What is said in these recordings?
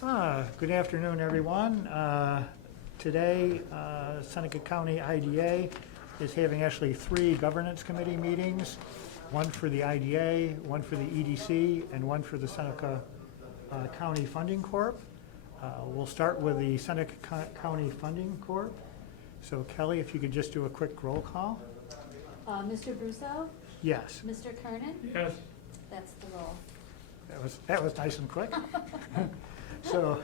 Good afternoon, everyone. Today, Seneca County IDA is having actually 3 governance committee meetings, one for the IDA, one for the EDC, and one for the Seneca County Funding Corp. We'll start with the Seneca County Funding Corp. So Kelly, if you could just do a quick roll call. Mr. Brusso? Yes. Mr. Kernan? Yes. That's the roll. That was nice and quick. So,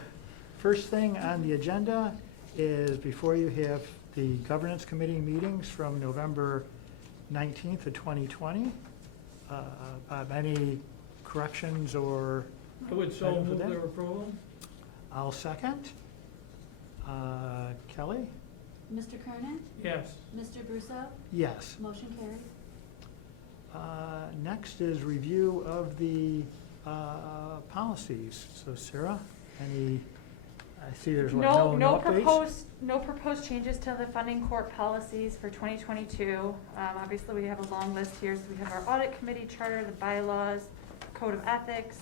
first thing on the agenda is before you have the governance committee meetings from November 19th of 2020. Any corrections or I would so items with move that? their approval. I'll second. Kelly? Mr. Kernan? Yes. Mr. Brusso? Yes. Motion carried. Next is review of the policies. So Sarah, I see there's what, no updates? No proposed changes to the funding court policies for 2022. Obviously, we have a long list here, so we have our audit committee charter, the bylaws, code of ethics,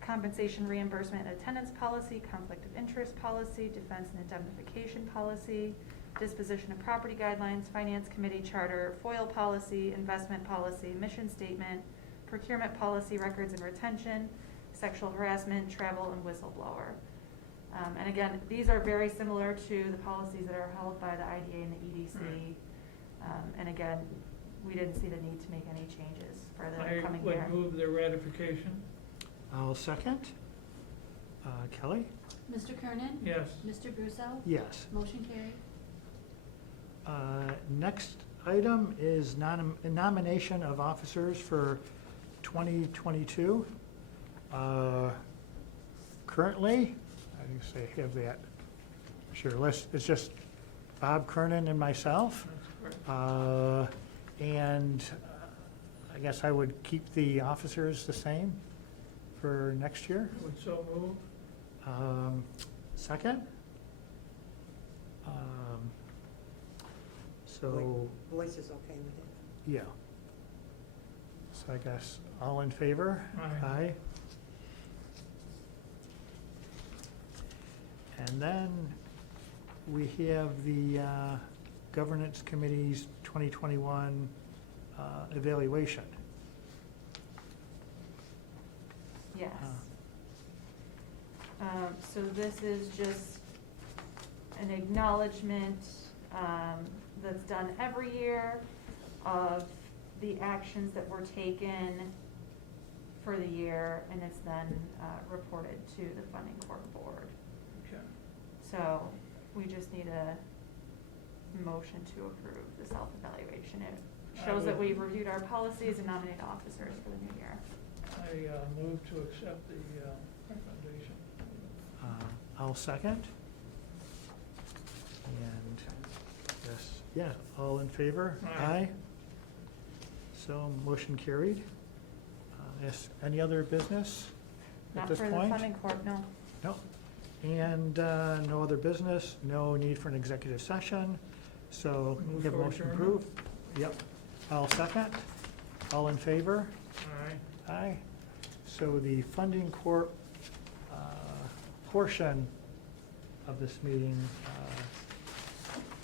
compensation reimbursement and attendance policy, conflict of interest policy, defense and indemnification policy, disposition of property guidelines, finance committee charter, FOIL policy, investment policy, mission statement, procurement policy, records and retention, sexual harassment, travel, and whistleblower. And again, these are very similar to the policies that are held by the IDA and the EDC. And again, we didn't see the need to make any changes for the coming year. I would move their ratification. I'll second. Kelly? Mr. Kernan? Yes. Mr. Brusso? Yes. Motion carried. Next item is nomination of officers for 2022. Currently, I didn't say have that sure list. It's just Bob Kernan and myself. That's correct. And I guess I would keep the officers the same for next year. I would so move. Second? So, Voice is okay with it. yeah. So I guess all in favor? Aye. And then we have the governance committee's 2021 evaluation. Yes. So this is just an acknowledgement that's done every year of the actions that were taken for the year, and it's then reported to the funding court board. Okay. So we just need a motion to approve the self-evaluation. It shows that we've reviewed our policies and nominated officers for the new year. I move to accept the recommendation. I'll second. And yes, yeah, all in favor? Aye. So motion carried. Yes, any other business at Not this for the point? funding court, no. No. And no other business, no need for an executive session. So we Move have a for motion adjournment. approved. Yep. I'll second. All in favor? Aye. Aye. So the funding court portion of this meeting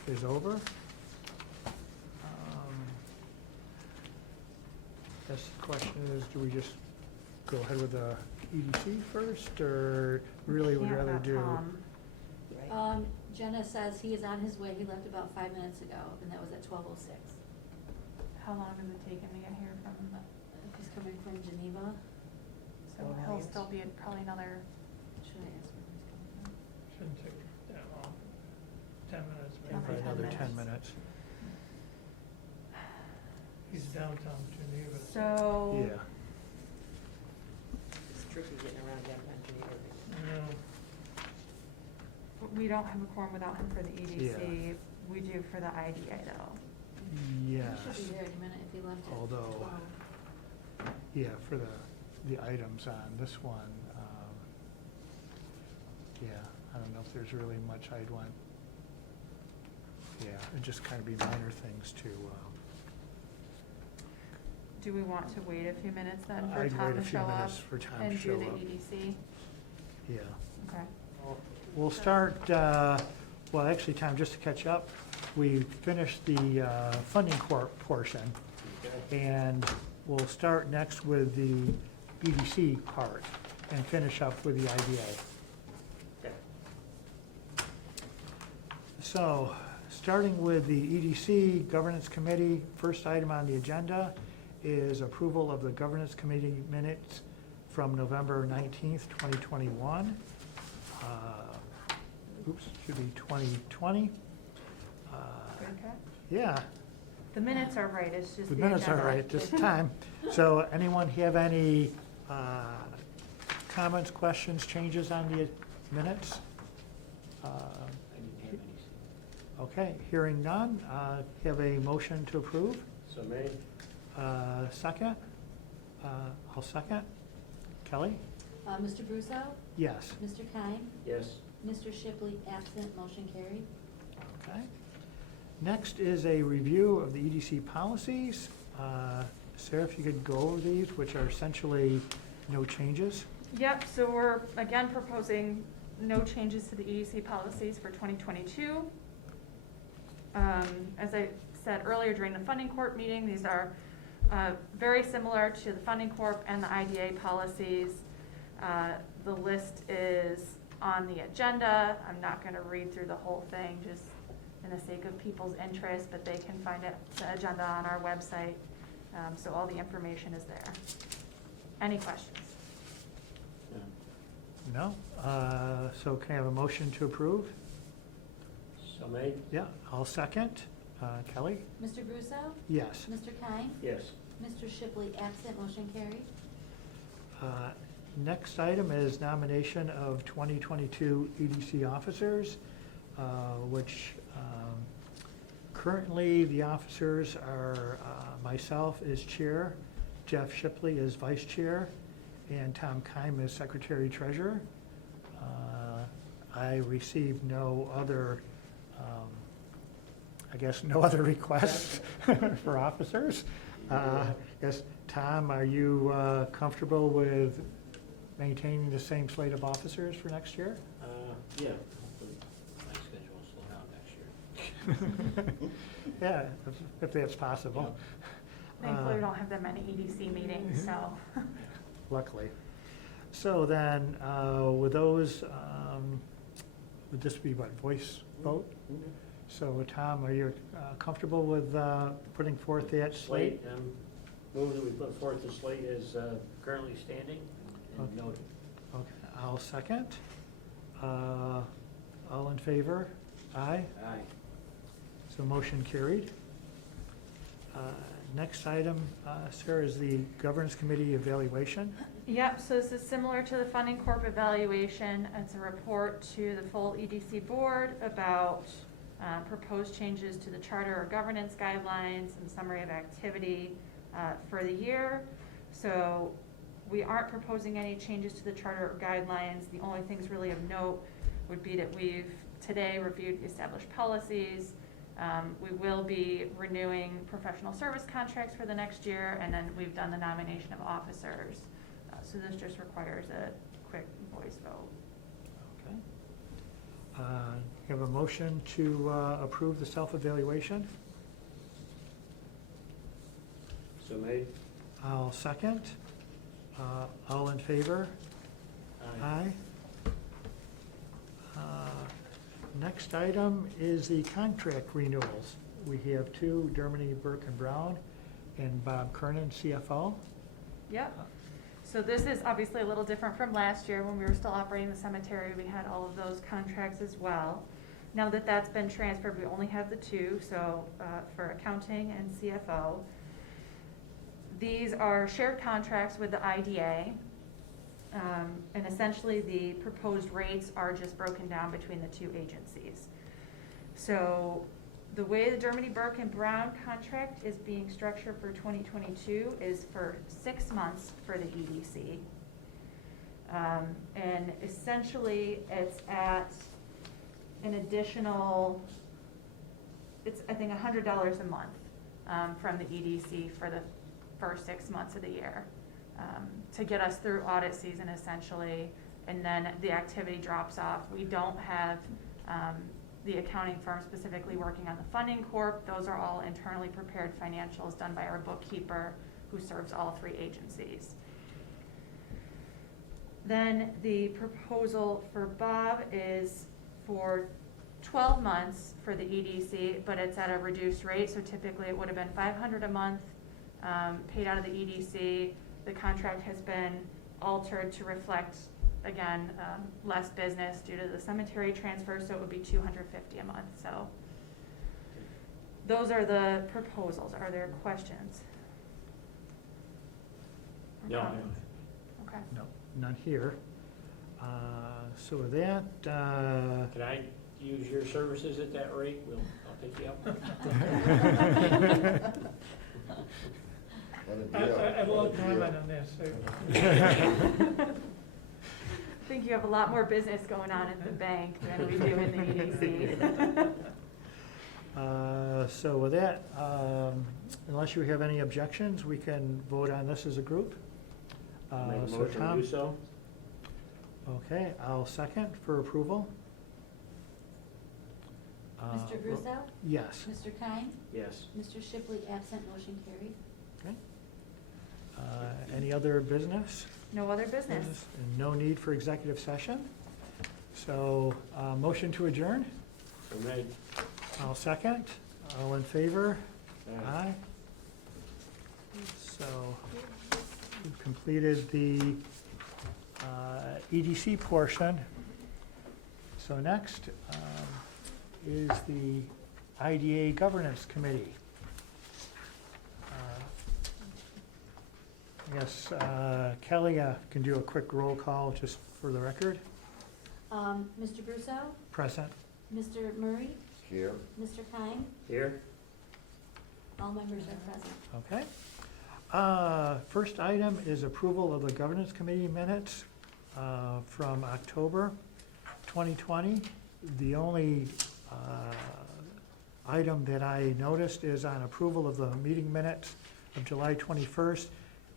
is over. Guess the question is, do we just go ahead with the EDC first, or really would Can't rather without do? Tom. Right. Jenna says he is on his way. He left about 5 minutes ago, and that was at 12:06. How long has it taken to get here from, He's coming from Geneva. so he'll still be at probably another, Should I ask where he's coming from? Shouldn't take that long. 10 minutes Yeah, maybe. probably 10 another minutes. 10 minutes. He's downtown Geneva. so. Yeah. It's tricky getting around downtown Geneva. No. We don't have a quorum without him for the EDC. We do for the IDA though. Yes. He should be there in a minute if he left at Although- 12. Yeah, for the items on this one, yeah, I don't know if there's really much I'd want. Yeah, it'd just kind of be minor things to, Do we want to wait a few minutes then for I'd Tom wait a to few show up minutes for Tom to and show do the up. EDC? yeah. Okay. We'll start, well, actually, Tom, just to catch up, we finished the funding portion, and we'll start next with the EDC part and finish up with the IDA. So, starting with the EDC Governance Committee, first item on the agenda is approval of the Governance Committee minutes from November 19th, 2021. Oops, should be 2020. Good catch. Yeah, The minutes are right, it's just the the minutes are agenda. right this time. So anyone have any comments, questions, changes on the minutes? I didn't have any. Okay, hearing none, have a motion to approve. So made. Second? I'll second. Kelly? Mr. Brusso? Yes. Mr. Kine? Yes. Mr. Shipley, absent, motion carried. Okay. Next is a review of the EDC policies. Sarah, if you could go over these, which are essentially no changes. Yep, so we're again proposing no changes to the EDC policies for 2022. As I said earlier during the funding corp meeting, these are very similar to the funding corp and the IDA policies. The list is on the agenda. I'm not going to read through the whole thing just in the sake of people's interest, but they can find it, the agenda on our website. So all the information is there. Any questions? No? So can I have a motion to approve? So made. Yeah, I'll second. Kelly? Mr. Brusso? Yes. Mr. Kine? Yes. Mr. Shipley, absent, motion carried. Next item is nomination of 2022 EDC officers, which currently the officers are myself as chair, Jeff Shipley as vice chair, and Tom Keim as secretary treasurer. I received no other, I guess, no other requests for officers. Yes, Tom, are you comfortable with maintaining the same slate of officers for next year? Yeah. Hopefully my schedule will slow down next year. Yeah, if that's possible. Thankfully, we don't have that many EDC meetings, so. Luckily. So then, with those, would this be what, voice vote? Mhm. So Tom, are you comfortable with putting forth that slate? Slate, move that we put forth the slate as currently standing and Okay. noted. Okay, I'll second. All in favor? Aye. Aye. So motion carried. Next item, Sarah, is the Governance Committee evaluation. Yep, so this is similar to the funding corp evaluation. It's a report to the full EDC board about proposed changes to the charter or governance guidelines and summary of activity for the year. So we aren't proposing any changes to the charter or guidelines. The only things really of note would be that we've today reviewed the established policies. We will be renewing professional service contracts for the next year, and then we've done the nomination of officers. So this just requires a quick voice vote. Okay. Have a motion to approve the self-evaluation. So made. I'll second. All in favor? Aye. Next item is the contract renewals. We have two, Dermody, Burke and Brown, and Bob Kernan, CFO. Yep. So this is obviously a little different from last year when we were still operating the cemetery. We had all of those contracts as well. Now that that's been transferred, we only have the two, so for accounting and CFO. These are shared contracts with the IDA. And essentially the proposed rates are just broken down between the two agencies. So the way the Dermody, Burke and Brown contract is being structured for 2022 is for 6 months for the EDC. And essentially it's at an additional, it's I think $100 a month from the EDC for the first 6 months of the year. To get us through audit season essentially, and then the activity drops off. We don't have the accounting firm specifically working on the funding corp. Those are all internally prepared financials done by our bookkeeper who serves all three agencies. Then the proposal for Bob is for 12 months for the EDC, but it's at a reduced rate, so typically it would have been $500 a month paid out of the EDC. The contract has been altered to reflect, again, less business due to the cemetery transfer, so it would be $250 a month. So those are the proposals. Are there questions? Or No. comments? Okay. No, none here. So with that, Can I use your services at that rate? I'll take you up. I will comment on this. I think you have a lot more business going on at the bank than we do in the EDC. So with that, unless you have any objections, we can vote on this as a group. Make a So motion to Tom? do so. Okay, I'll second for approval. Mr. Russo? Yes. Mr. Kine? Yes. Mr. Shipley, absent, motion carried. Okay. Any other business? No other business. And no need for executive session. So, motion to adjourn? So made. I'll second. All in favor? Aye. Aye. So, we've completed the EDC portion. So next is the IDA Governance Committee. Yes, Kelly can do a quick roll call just for the record. Mr. Russo? Present. Mr. Murray? Here. Mr. Kine? Here? All members are present. Okay. First item is approval of the Governance Committee minutes from October 2020. The only item that I noticed is on approval of the meeting minutes of July 21st.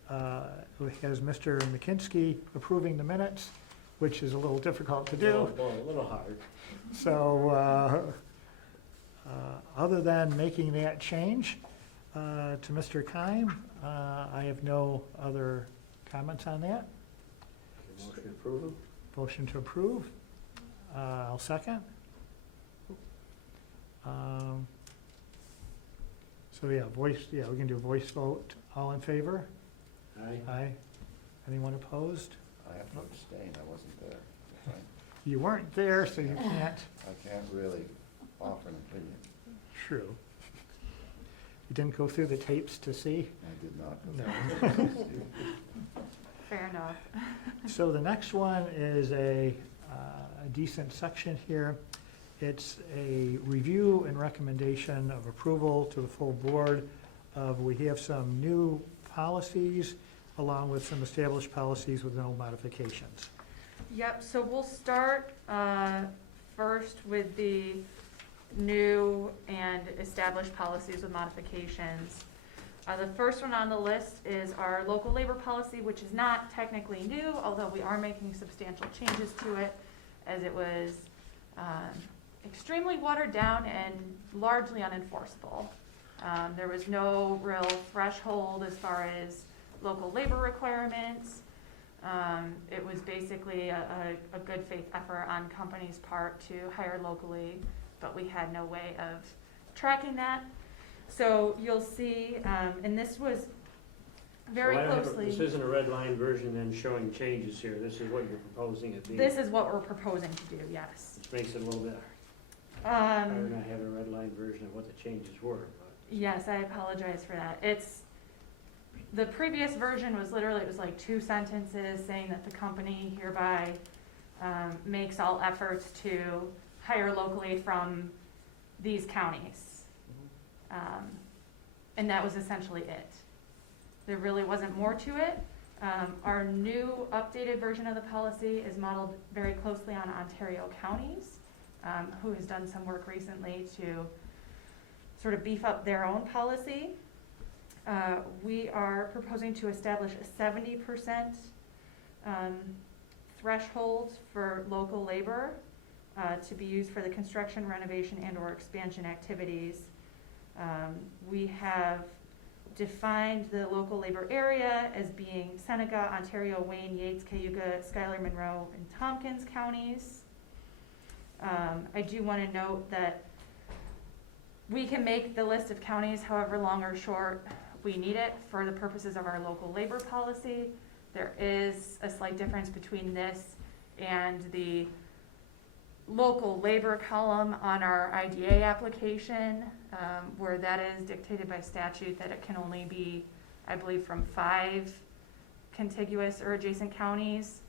It has Mr. McKinsky approving the minutes, which is a little difficult to do. A little hard. So, other than making that change to Mr. Kime, I have no other comments on that. Motion to approve? Motion to approve. I'll second. So yeah, we can do voice vote. All in favor? Aye. Aye. Anyone opposed? I have to abstain, I wasn't there. Right? You weren't there, so you can't. I can't really offer an opinion. True. You didn't go through the tapes to see? I did not. No. Fair enough. So the next one is a decent section here. It's a review and recommendation of approval to the full board of, we have some new policies along with some established policies with no modifications. Yep, so we'll start first with the new and established policies with modifications. The first one on the list is our local labor policy, which is not technically new, although we are making substantial changes to it, as it was extremely watered down and largely unenforceable. There was no real threshold as far as local labor requirements. It was basically a good faith effort on companies' part to hire locally, but we had no way of tracking that. So you'll see, and this was very So I don't have closely. This isn't a red line version then showing changes here. This is what you're proposing it be. This is what we're proposing to do, yes. Which makes it a little bit harder Um, not have a red line version of what the changes were. But yes, I apologize for that. The previous version was literally, it was like 2 sentences saying that the company hereby makes all efforts to hire locally from these counties. And that was essentially it. There really wasn't more to it. Our new updated version of the policy is modeled very closely on Ontario counties, who has done some work recently to sort of beef up their own policy. We are proposing to establish a 70% thresholds for local labor to be used for the construction, renovation, and/or expansion activities. We have defined the local labor area as being Seneca, Ontario, Wayne, Yates, Cayuga, Schuyler, Monroe, and Tompkins counties. I do want to note that we can make the list of counties however long or short we need it for the purposes of our local labor policy. There is a slight difference between this and the local labor column on our IDA application, where that is dictated by statute that it can only be, I believe, from 5 contiguous or adjacent counties.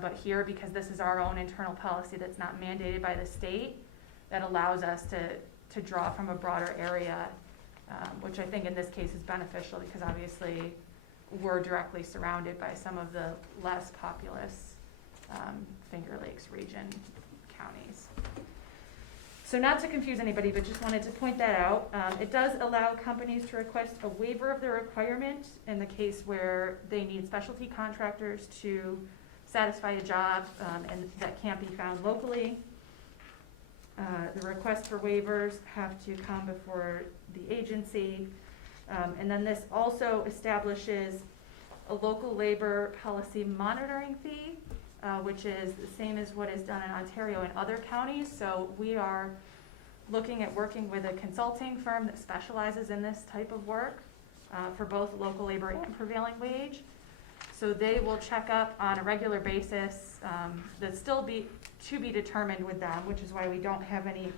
But here, because this is our own internal policy that's not mandated by the state, that allows us to draw from a broader area, which I think in this case is beneficial because obviously we're directly surrounded by some of the less populous Finger Lakes region counties. So not to confuse anybody, but just wanted to point that out. It does allow companies to request a waiver of the requirement in the case where they need specialty contractors to satisfy a job and that can't be found locally. The request for waivers have to come before the agency. And then this also establishes a local labor policy monitoring fee, which is the same as what is done in Ontario and other counties. So we are looking at working with a consulting firm that specializes in this type of work for both local labor and prevailing wage. So they will check up on a regular basis. That's still to be determined with them, which is why we don't have any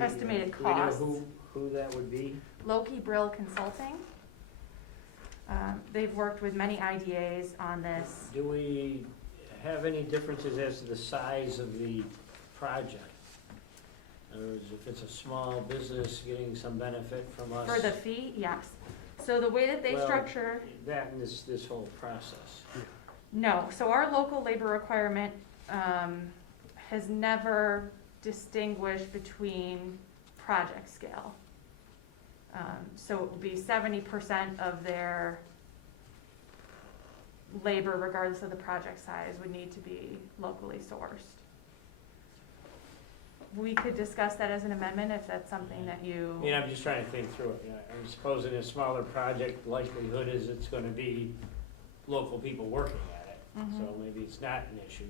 estimated costs. Do we know who that would be? Loki Brill Consulting. They've worked with many IDAs on this. Do we have any differences as to the size of the project? In other words, if it's a small business getting some benefit from us? For the fee, yes. So the way that they Well, structure, that and this whole process. no. So our local labor requirement has never distinguished between project scale. So it will be 70% of their labor, regardless of the project size, would need to be locally sourced. We could discuss that as an amendment if that's something that you. I mean, I'm just trying to think through it. I'm supposing a smaller project, likelihood is it's gonna be local people working at it. Mhm. So maybe it's not an issue.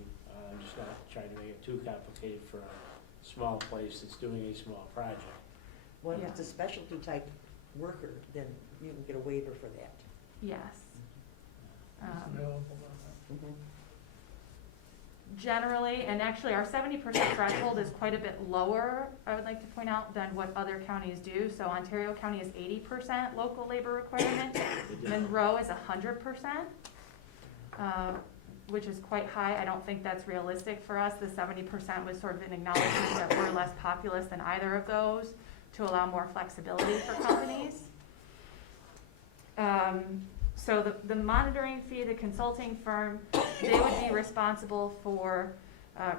I'm just not trying to make it too complicated for a small place that's doing a small project. Well, if Yeah. it's a specialty type worker, then you can get a waiver for that. Yes. It's available on that. Generally, and actually our 70% threshold is quite a bit lower, I would like to point out, than what other counties do. So Ontario County is 80% local labor requirement, Monroe is 100%, which is quite high. I don't think that's realistic for us. The 70% was sort of an acknowledgement that we're less populous than either of those to allow more flexibility for companies. So the monitoring fee, the consulting firm, they would be responsible for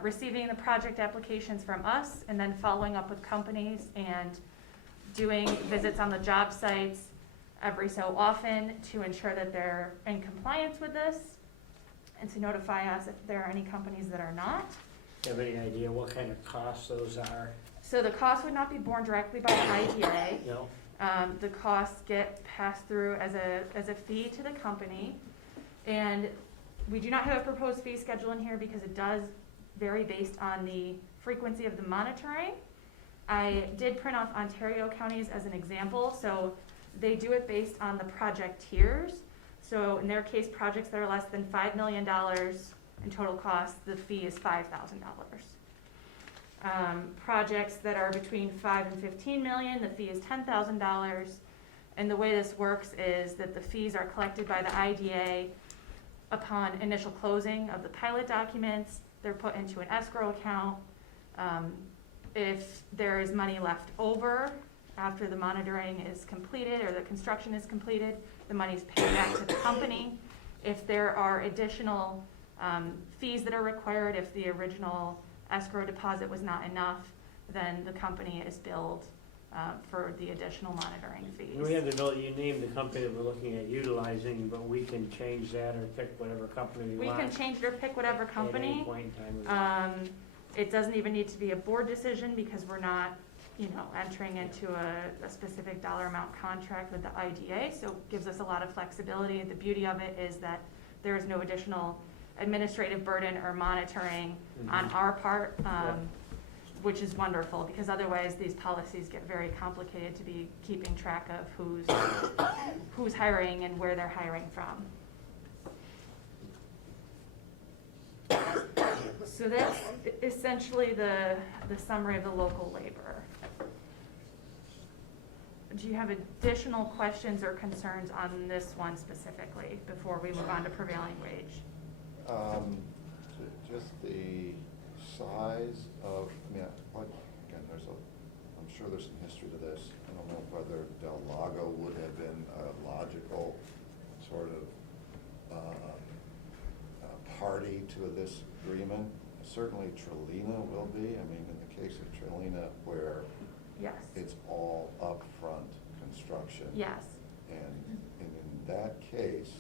receiving the project applications from us and then following up with companies and doing visits on the job sites every so often to ensure that they're in compliance with this and to notify us if there are any companies that are not. Do you have any idea what kind of costs those are? So the cost would not be borne directly by the IDA. You know? The costs get passed through as a fee to the company. And we do not have a proposed fee schedule in here because it does vary based on the frequency of the monitoring. I did print off Ontario counties as an example. So they do it based on the project tiers. So in their case, projects that are less than $5 million in total cost, the fee is $5,000. Projects that are between 5 and 15 million, the fee is $10,000. And the way this works is that the fees are collected by the IDA upon initial closing of the pilot documents. They're put into an escrow account. If there is money left over after the monitoring is completed or the construction is completed, the money is paid back to the company. If there are additional fees that are required, if the original escrow deposit was not enough, then the company is billed for the additional monitoring fees. And we have the ability, you name the company that we're looking at utilizing, but we can change that or pick whatever company we We want. can change it or pick whatever At any company. point in time. It doesn't even need to be a board decision because we're not, entering into a specific dollar amount contract with the IDA, so it gives us a lot of flexibility. The beauty of it is that there is no additional administrative burden or monitoring on Mhm. our part, Yeah. which is wonderful, because otherwise these policies get very complicated to be keeping track of who's hiring and where they're hiring from. So that's essentially the summary of the local labor. Do you have additional questions or concerns on this one specifically before we move on to prevailing wage? Just the size of, again, I'm sure there's some history to this. I don't know whether Del Lago would have been a logical sort of party to this agreement. Certainly Trelina will be. I mean, in the case of Trelina, where Yes. it's all upfront construction. Yes. And in that case,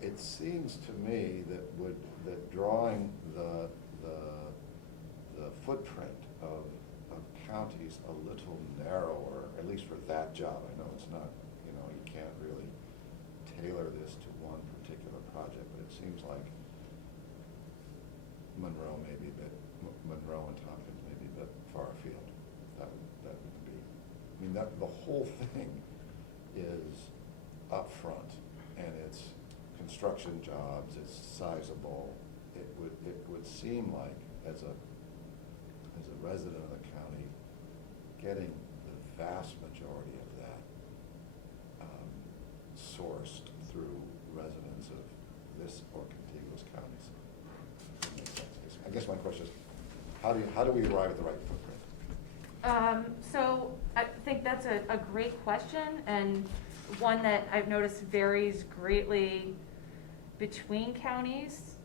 it seems to me that drawing the footprint of counties a little narrower, at least for that job. I know it's not, you can't really tailor this to one particular project, but it seems like Monroe and Tompkins may be a bit far afield. That would be, the whole thing is upfront, and it's construction jobs, it's sizable. It would seem like, as a resident of the county, getting the vast majority of that sourced through residents of this or contiguous counties. That makes sense. I guess my question is, how do we arrive at the right footprint? So I think that's a great question, and one that I've noticed varies greatly between counties.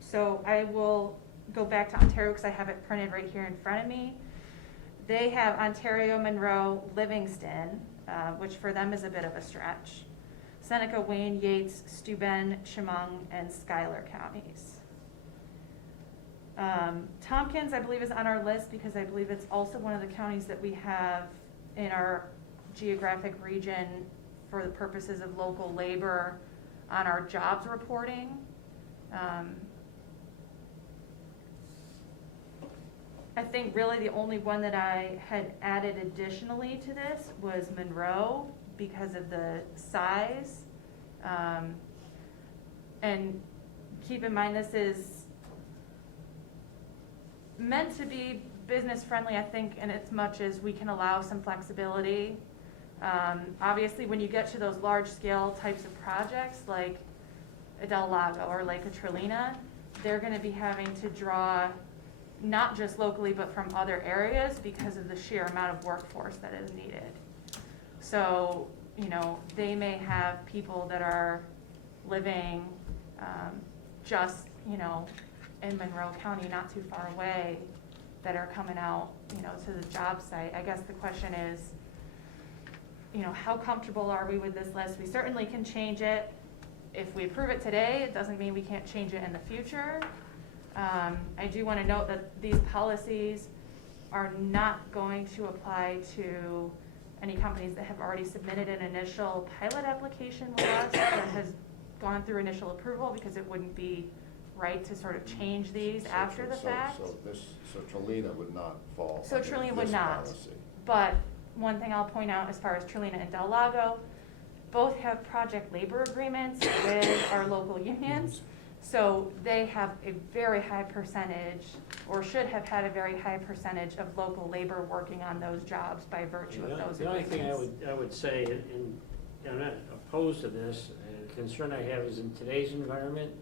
So I will go back to Ontario because I have it printed right here in front of me. They have Ontario, Monroe, Livingston, which for them is a bit of a stretch. Seneca, Wayne, Yates, Steuben, Chemung, and Schuyler counties. Tompkins, I believe, is on our list because I believe it's also one of the counties that we have in our geographic region for the purposes of local labor on our jobs reporting. I think really the only one that I had added additionally to this was Monroe because of the size. And keep in mind, this is meant to be business friendly, I think, in as much as we can allow some flexibility. Obviously, when you get to those large scale types of projects like Del Lago or Lake of Trelina, they're gonna be having to draw not just locally, but from other areas because of the sheer amount of workforce that is needed. So, they may have people that are living just, in Monroe County, not too far away, that are coming out, to the job site. I guess the question is, how comfortable are we with this list? We certainly can change it. If we approve it today, it doesn't mean we can't change it in the future. I do want to note that these policies are not going to apply to any companies that have already submitted an initial pilot application with us that has gone through initial approval, because it wouldn't be right to sort of change these after the fact. So Trelina would not fall So under Trelina would this not. policy. But one thing I'll point out, as far as Trelina and Del Lago, both have project labor agreements with our local unions. So they have a very high percentage, or should have had a very high percentage of local labor working on those jobs by virtue of those agreements. The only thing I would say, and I'm not opposed to this, the concern I have is in today's environment,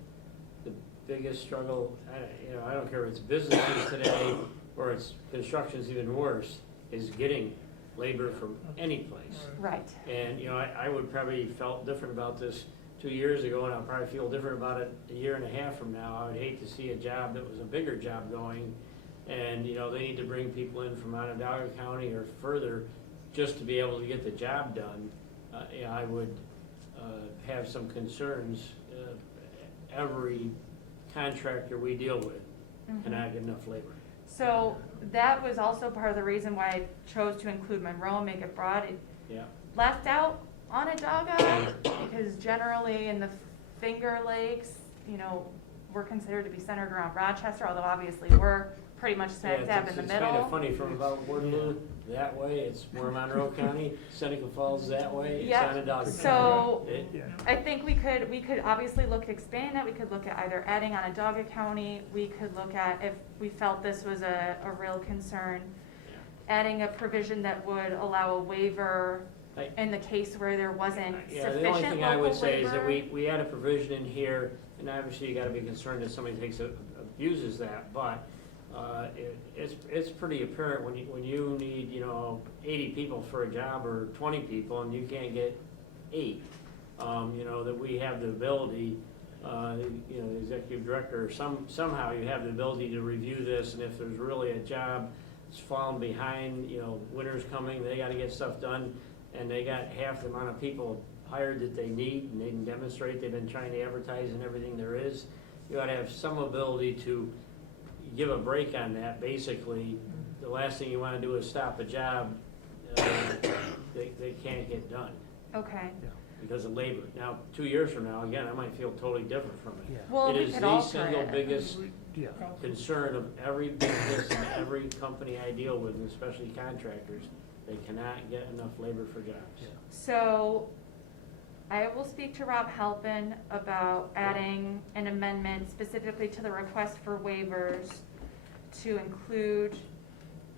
the biggest struggle, I don't care if it's businesses today or it's construction's even worse, is getting labor from any place. Right. And, I would probably felt different about this 2 years ago, and I'll probably feel different about it a year and a half from now. I would hate to see a job that was a bigger job going, And, they need to bring people in from Onondaga County or further just to be able to get the job done. I would have some concerns. Every contractor we deal with cannot get enough labor. So that was also part of the reason why I chose to include Monroe and make it broad. It Yeah, left out Onondaga because generally in the Finger Lakes, we're considered to be centered around Rochester, although obviously we're pretty much yeah, smack dab in the it's kind middle. of funny, from about Waterloo that way, it's more Monroe County, Seneca Falls that way, it's Yeah, Onondaga County. so Yeah. I think we could obviously look at expanding that. We could look at either adding Onondaga County. We could look at, if we felt this was a real concern, adding a provision that would allow a waiver I- in the case where there wasn't Yeah, sufficient the only thing I would local say is that labor. we add a provision in here, and obviously you gotta be concerned that somebody abuses that, but it's pretty apparent when you need, 80 people for a job or 20 people and you can't get 8, that we have the ability, the executive director, or somehow you have the ability to review this, and if there's really a job that's falling behind, winter's coming, they gotta get stuff done, and they got half the amount of people hired that they need, and they can demonstrate they've been trying to advertise and everything there is, you ought to have some ability to give a break on that. Basically, the last thing you wanna do is stop a job, they can't get done Okay. because of labor. Now, 2 years from now, again, I might feel totally different from it. Yeah. Well, It we is could the alter single it. biggest Yeah. concern of every business and every company I deal with, and especially contractors. They cannot get enough labor for jobs. Yeah. So I will speak to Rob Halpin about adding an amendment specifically to the request for waivers to include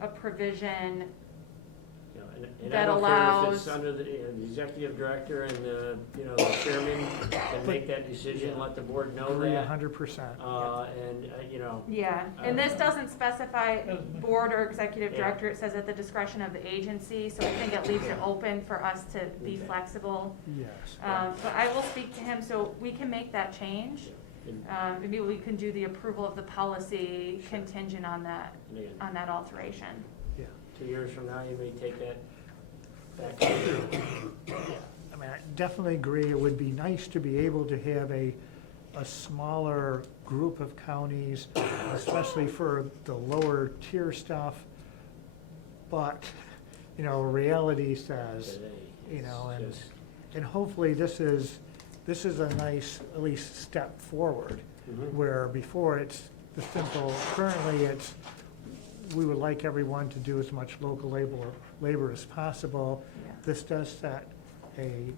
a provision And That I don't care if allows- it's under the executive director and the chairman can make that decision, let the board know Agree that. 100%. Yeah, and this doesn't specify Doesn't- board or executive Yeah. director, it says at the discretion of the agency, so I think it leaves it open for us to be Okay. flexible. Yes. But I will speak to him, so we can make that change. And Maybe we can do the approval of the policy Sure. contingent on that again, alteration. Yeah. 2 years from now, you may take that back. I mean, I definitely agree. It would be nice to be able to have a smaller group of counties, especially for the lower tier stuff. But, reality says, Today, you know, it's and- just- and hopefully this is a nice, at least, step forward. Mhm. Where before it's the simple, currently we would like everyone to do as much local labor as possible. Yeah. This does set a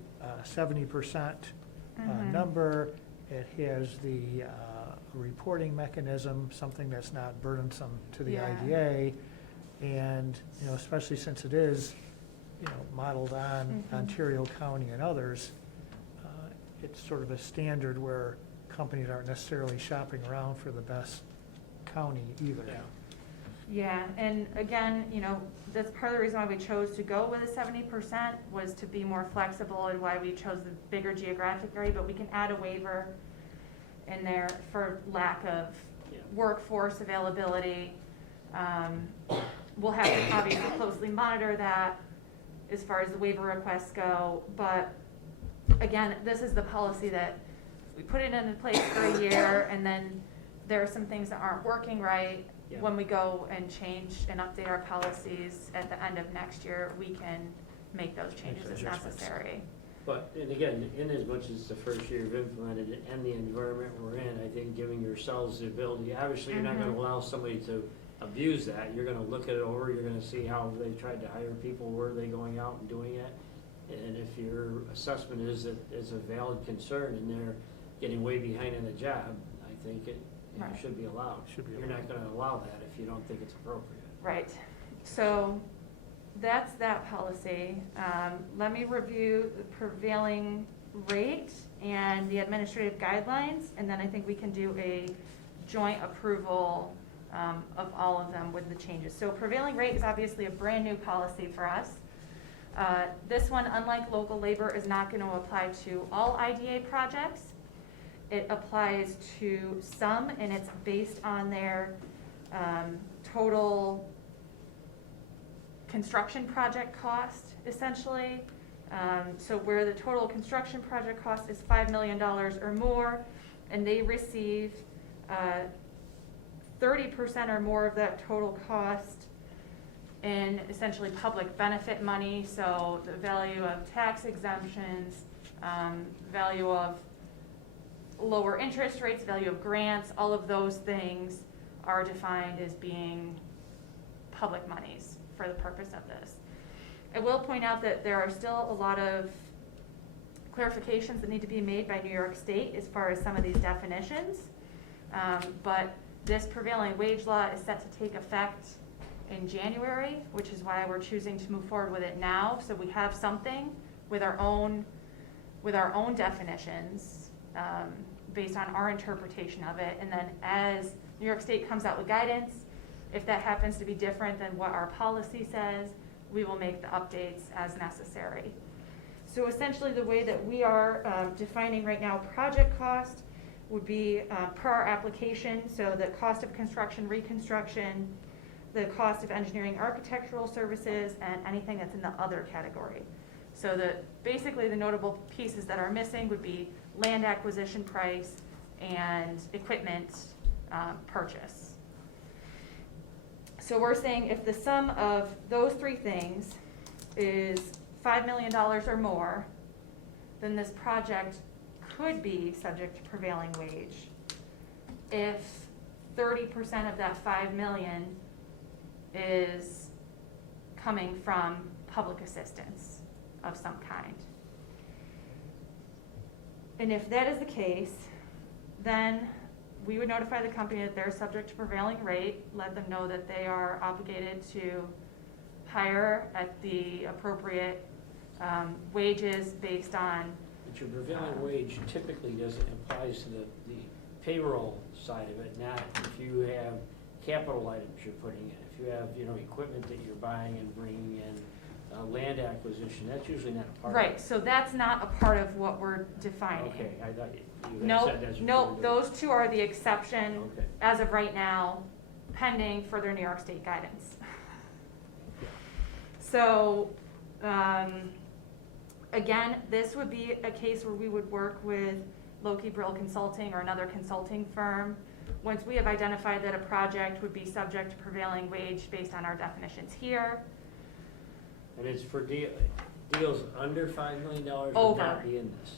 70% Mhm. number. It has the reporting mechanism, something that's not burdensome to the Yeah. IDA. And, especially since it is, modeled on Mhm. Ontario County and others, it's sort of a standard where companies aren't necessarily shopping around for the best county either. Yeah. Yeah, and again, that's part of the reason why we chose to go with a 70% was to be more flexible and why we chose the bigger geographic area, but we can add a waiver in there for lack of Yeah. workforce availability. We'll have to obviously closely monitor that as far as the waiver requests go, but again, this is the policy that we put it into place for a year, and then there are some things that aren't working right. Yeah. When we go and change and update our policies at the end of next year, we can make those changes as adjustments. necessary. But, and again, in as much as it's the first year you've implemented it and the environment we're in, I think giving yourselves the ability, obviously, you're not gonna Mhm. allow somebody to abuse that. You're gonna look it over, you're gonna see how they tried to hire people, where are they going out and doing it? And if your assessment is that it's a valid concern and they're getting way behind in the job, I think it Right. should be allowed. Should be You're not gonna allow that if you don't think it's appropriate. Right, so that's that policy. Let me review the prevailing rate and the administrative guidelines, and then I think we can do a joint approval of all of them with the changes. So prevailing rate is obviously a brand-new policy for us. This one, unlike local labor, is not going to apply to all IDA projects. It applies to some, and it's based on their total construction project cost, essentially. So where the total construction project cost is $5 million or more, and they receive 30% or more of that total cost in essentially public benefit money, so the value of tax exemptions, value of lower interest rates, value of grants, all of those things are defined as being public monies for the purpose of this. I will point out that there are still a lot of clarifications that need to be made by New York State as far as some of these definitions. But this prevailing wage law is set to take effect in January, which is why we're choosing to move forward with it now. So we have something with our own definitions based on our interpretation of it. And then as New York State comes out with guidance, if that happens to be different than what our policy says, we will make the updates as necessary. So essentially the way that we are defining right now project cost would be per our application, so the cost of construction, reconstruction, the cost of engineering, architectural services, and anything that's in the other category. So basically the notable pieces that are missing would be land acquisition price and equipment purchase. So we're saying if the sum of those three things is $5 million or more, then this project could be subject to prevailing wage. If 30% of that $5 million is coming from public assistance of some kind. And if that is the case, then we would notify the company that they're subject to prevailing rate, let them know that they are obligated to hire at the appropriate wages based on. But your prevailing wage typically doesn't applies to the payroll side of it, not if you have capital items you're putting in. If you have, equipment that you're buying and bringing in, land acquisition, that's usually not a part of it. Right, so that's not a part of what we're defining. Okay, I thought you had No, said that's what you no, were doing. those two are the exception Okay. as of right now, pending further New York State guidance. So, again, this would be a case where we would work with Loki Brill Consulting or another consulting firm. Once we have identified that a project would be subject to prevailing wage based on our definitions here. And it's for deals under $5 million would Over. not be in this.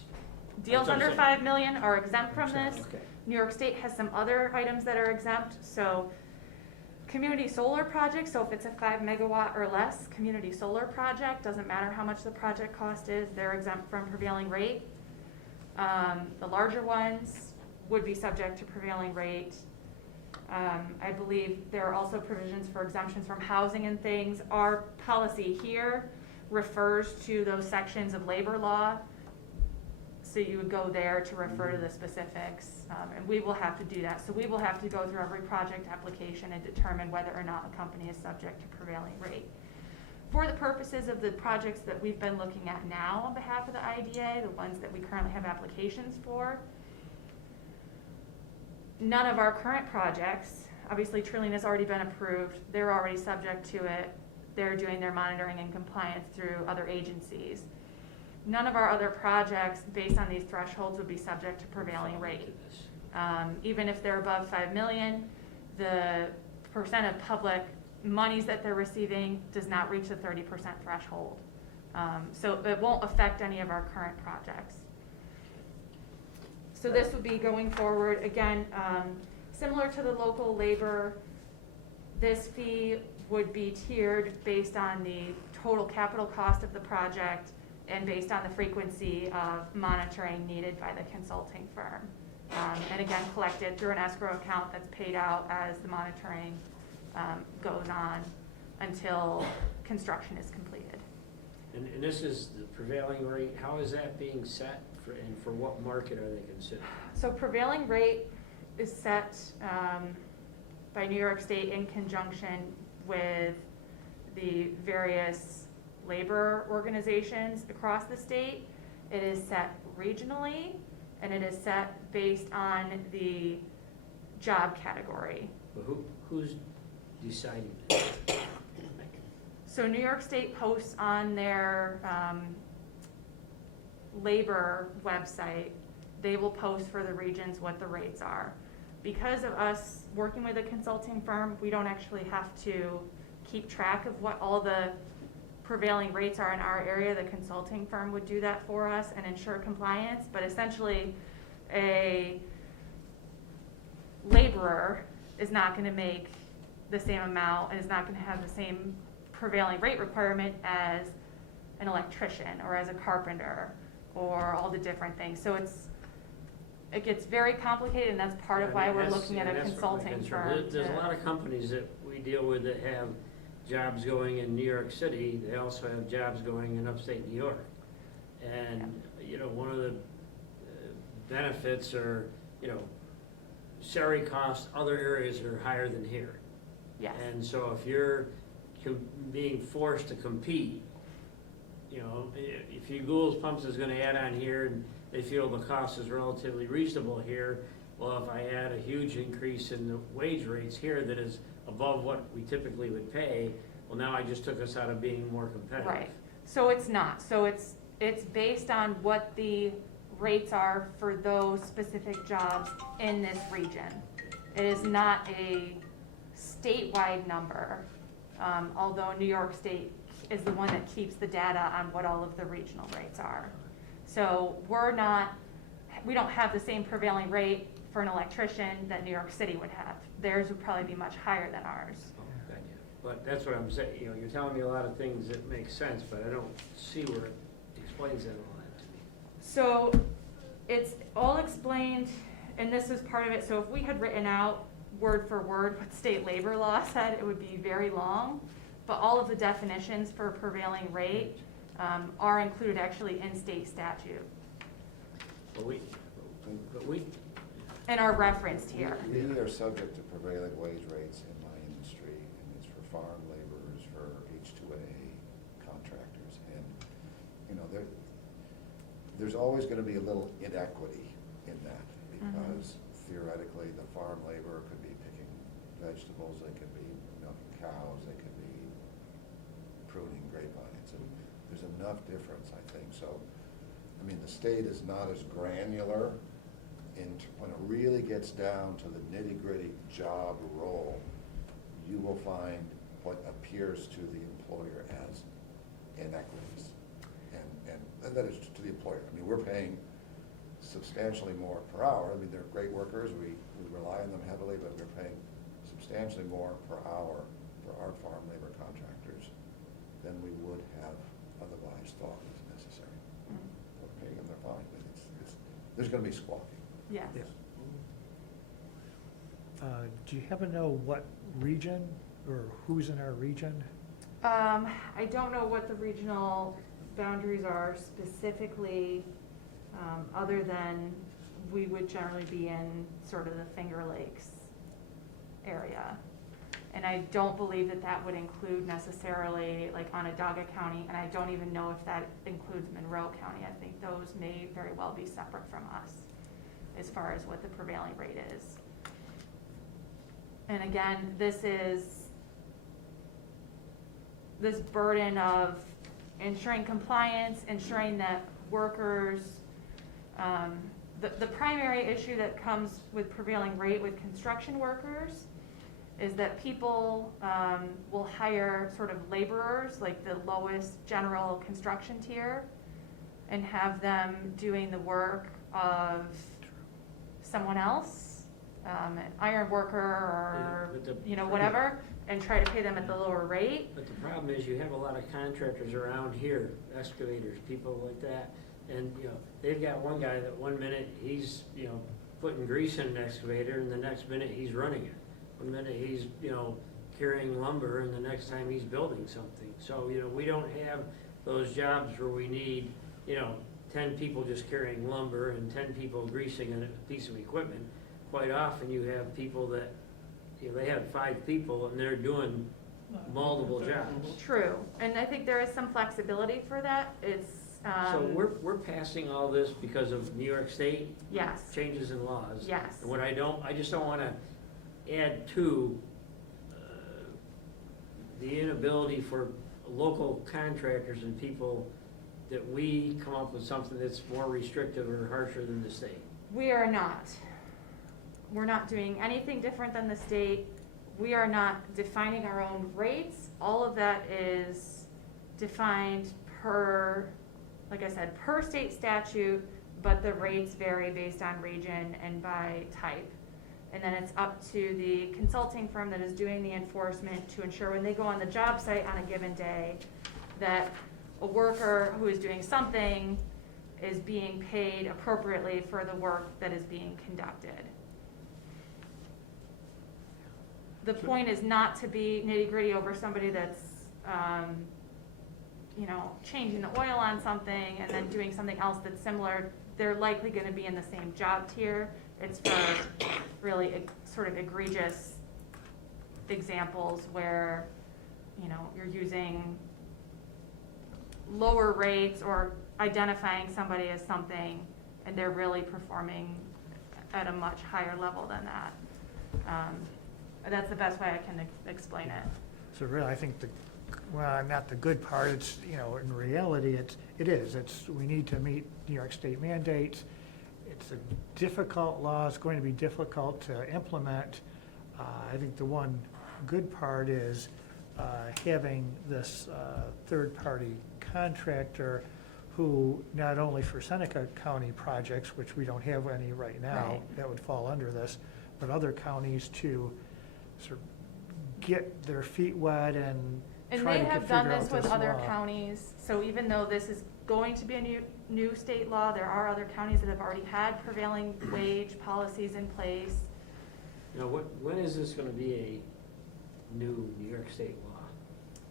Deals That's what I'm under saying. 5 million are exempt from this. Okay. New York State has some other items that are exempt, so community solar projects, so if it's a 5 megawatt or less community solar project, doesn't matter how much the project cost is, they're exempt from prevailing rate. The larger ones would be subject to prevailing rate. I believe there are also provisions for exemptions from housing and things. Our policy here refers to those sections of labor law. So you would go there to refer to the specifics, and we will have to do that. So we will have to go through every project application and determine whether or not a company is subject to prevailing rate. For the purposes of the projects that we've been looking at now on behalf of the IDA, the ones that we currently have applications for, none of our current projects, obviously Trillium has already been approved, they're already subject to it, they're doing their monitoring and compliance through other agencies. None of our other projects, based on these thresholds, would be subject to prevailing rate. Even if they're above 5 million, the percent of public monies that they're receiving does not reach the 30% threshold. So it won't affect any of our current projects. So this would be going forward, again, similar to the local labor, this fee would be tiered based on the total capital cost of the project and based on the frequency of monitoring needed by the consulting firm. And again, collected through an escrow account that's paid out as the monitoring goes on until construction is completed. And this is the prevailing rate, how is that being set and for what market are they considering? So prevailing rate is set by New York State in conjunction with the various labor organizations across the state. It is set regionally, and it is set based on the job category. But who's deciding that? So New York State posts on their labor website, they will post for the regions what the rates are. Because of us working with a consulting firm, we don't actually have to keep track of what all the prevailing rates are in our area. The consulting firm would do that for us and ensure compliance, but essentially a laborer is not gonna make the same amount and is not gonna have the same prevailing rate requirement as an electrician or as a carpenter or all the different things. So it gets very complicated, and that's part of why we're looking at a consulting firm. There's a lot of companies that we deal with that have jobs going in New York City. They also have jobs going in upstate New York. And, you know, one of the benefits are, you know, salary costs, other areas are higher than here. Yes. And so if you're being forced to compete, you know, if you Goulds Pumps is gonna add on here and they feel the cost is relatively reasonable here, well, if I add a huge increase in the wage rates here that is above what we typically would pay, well, now I just took us out of being more competitive. Right, so it's not, so it's based on what the rates are for those specific jobs in this region. It is not a statewide number, although New York State is the one that keeps the data on what all of the regional rates are. So we don't have the same prevailing rate for an electrician that New York City would have. Theirs would probably be much higher than ours. Oh, gotcha. But that's what I'm saying, you know, you're telling me a lot of things that make sense, but I don't see where it explains that all that to me. So it's all explained, and this is part of it. So if we had written out word for word what state labor law said, it would be very long. But all of the definitions for prevailing rate are included actually in state statute But we, and are referenced here. We are subject to prevailing wage rates in my industry, and it's for farm laborers, for H2A contractors, and, you know, there's always gonna be a little inequity in that, because theoretically, the farm laborer could be picking vegetables, they could be milking cows, they could be pruning grapevines, and there's enough difference, I think, so, I mean, the state is not as granular when it really gets down to the nitty-gritty job role, you will find what appears to the employer as inequities. And that is to the employer. I mean, we're paying substantially more per hour. I mean, they're great workers, we rely on them heavily, but we're paying substantially more per hour for our farm labor contractors than we would have otherwise thought was necessary. We're paying them, they're fine, but there's gonna be squawking. Yes. Yeah. Do you happen to know what region or who's in our region? I don't know what the regional boundaries are specifically, other than we would generally be in sort of the Finger Lakes area. And I don't believe that that would include necessarily like Onondaga County, and I don't even know if that includes Monroe County. I think those may very well be separate from us as far as what the prevailing rate is. And again, this burden of ensuring compliance, ensuring that workers, the primary issue that comes with prevailing rate with construction workers is that people will hire sort of laborers, like the lowest general construction tier, and have them doing the work of someone else, an iron worker or, whatever, and try to pay them at the lower rate. But the problem is you have a lot of contractors around here, excavators, people like that, and, you know, they've got one guy that one minute he's, you know, putting grease in an excavator, and the next minute he's running it. One minute he's, you know, carrying lumber, and the next time he's building something. So, you know, we don't have those jobs where we need, you know, 10 people just carrying lumber and 10 people greasing a piece of equipment. Quite often you have people that, you know, they have 5 people and they're doing multiple jobs. True, and I think there is some flexibility for that. It's, So we're passing all this because of New York State yes, changes in laws. yes. And I just don't wanna add to the inability for local contractors and people that we come up with something that's more restrictive or harsher than the state. We are not. We're not doing anything different than the state. We are not defining our own rates. All of that is defined per, like I said, per state statute, but the rates vary based on region and by type. And then it's up to the consulting firm that is doing the enforcement to ensure when they go on the job site on a given day that a worker who is doing something is being paid appropriately for the work that is being conducted. The point is not to be nitty-gritty over somebody that's, changing the oil on something and then doing something else that's similar. They're likely going to be in the same job tier. It's for really sort of egregious examples where, you're using lower rates or identifying somebody as something and they're really performing at a much higher level than that. That's the best way I can explain it. So really, I think not the good part, it's, in reality, we need to meet New York State mandates. It's a difficult law, it's going to be difficult to implement. I think the one good part is having this third-party contractor who, not only for Seneca County projects, which we don't have any right now, Right. that would fall under this, but other counties to sort of get their feet wet and try they to have done figure this out with other law. counties, so even though this is going to be a new state law, there are other counties that have already had prevailing wage policies in place. When is this gonna be a new New York State law?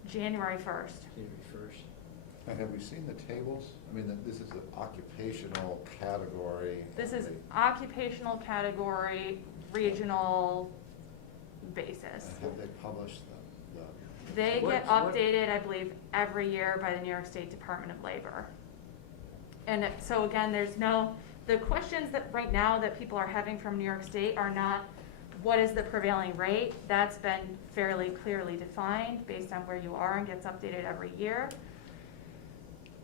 January 1st. January 1st? And have we seen the tables? I mean, this is an occupational category. This is occupational category, regional basis. And have they published the They get What- updated, I believe, every year by the New York State Department of Labor. And so again, the questions that right now that people are having from New York State are not, what is the prevailing rate? That's been fairly clearly defined based on where you are and gets updated every year.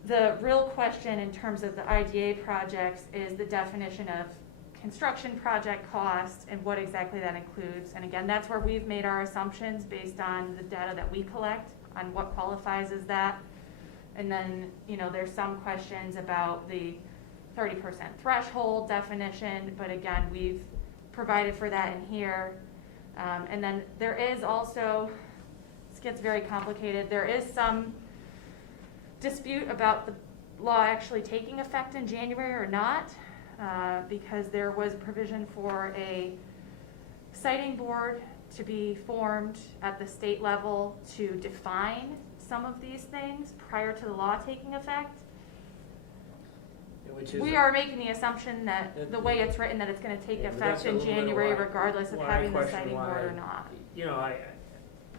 The real question in terms of the IDA projects is the definition of construction project cost and what exactly that includes. And again, that's where we've made our assumptions based on the data that we collect on what qualifies as that. And then, there's some questions about the 30% threshold definition, but again, we've provided for that in here. And then there is also, this gets very complicated, there is some dispute about the law actually taking effect in January or not. Because there was provision for a citing board to be formed at the state level to define some of these things prior to the law taking effect. Which is We are making the assumption that the way it's written, that it's gonna take Yeah, but effect that's a in little bit January why- regardless of why I having the question citing board or why- not.